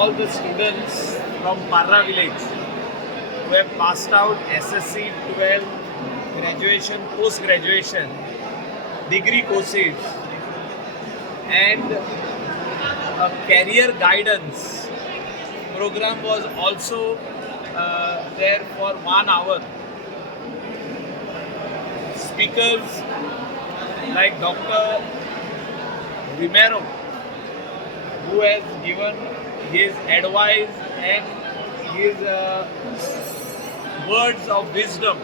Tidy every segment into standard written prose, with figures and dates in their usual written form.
all the students from Parra village who have passed out SSC, 12, graduation, post-graduation, degree courses, and a career guidance program was also there for 1 hour. Speakers like Dr. Romero, who has given his advice and his words of wisdom.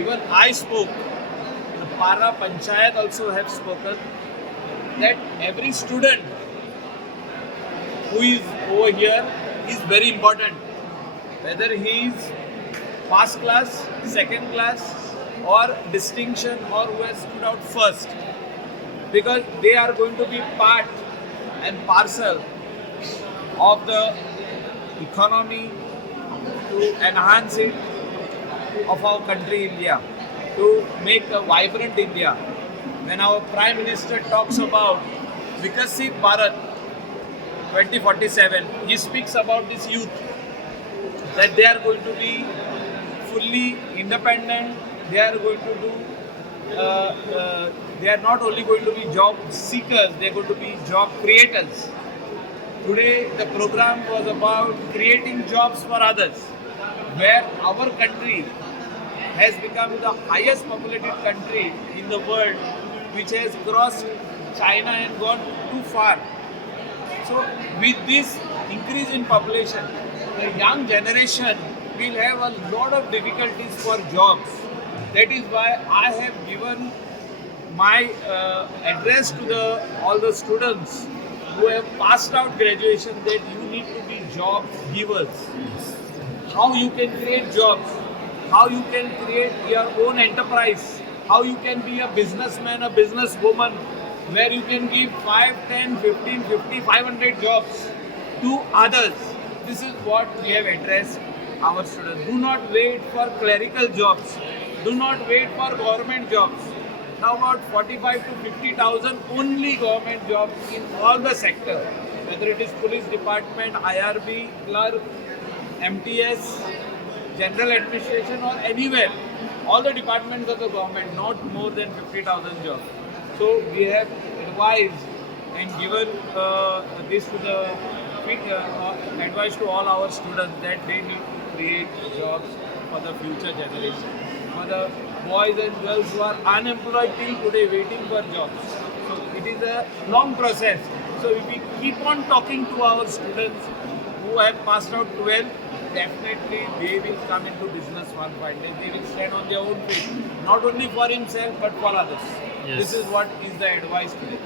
Even I spoke, the Para Panchayat also have spoken, that every student who is over here is very important. Whether he is first class, second class, or distinction, or who has stood out first. Because they are going to be part and parcel of the economy to enhance it of our country India, to make a vibrant India. When our Prime Minister talks about Vikasit Bharat 2047, he speaks about this youth, that they are going to be fully independent, they are going to do they are not only going to be job seekers, they are going to be job creators. Today, the program was about creating jobs for others, where our country has become the highest populated country in the world, which has crossed China and gone too far. So, with this increase in population, the young generation will have a lot of difficulties for jobs. That is why I have given my address to all the students who have passed out graduation, that you need to be job givers. How you can create jobs, how you can create your own enterprise, how you can be a businessman, a businesswoman, where you can give 5, 10, 15, 50, 500 jobs to others. This is what we have addressed our students. Do not wait for clerical jobs. Do not wait for government jobs. Now about 45 to 50,000 only government jobs in all the sector, whether it is police department, IRB, clerk, MTS, general administration, or anywhere. All the departments of the government, not more than 50,000 jobs. So we have advised and given this to the advice to all our students, that they need to create jobs for the future generation. For the boys and girls who are unemployed till today waiting for jobs. So it is a long process. So if we keep on talking to our students who have passed out 12, definitely they will come into business one fine day. They will stand on their own feet, not only for himself but for others. Yes. This is what is the advice today.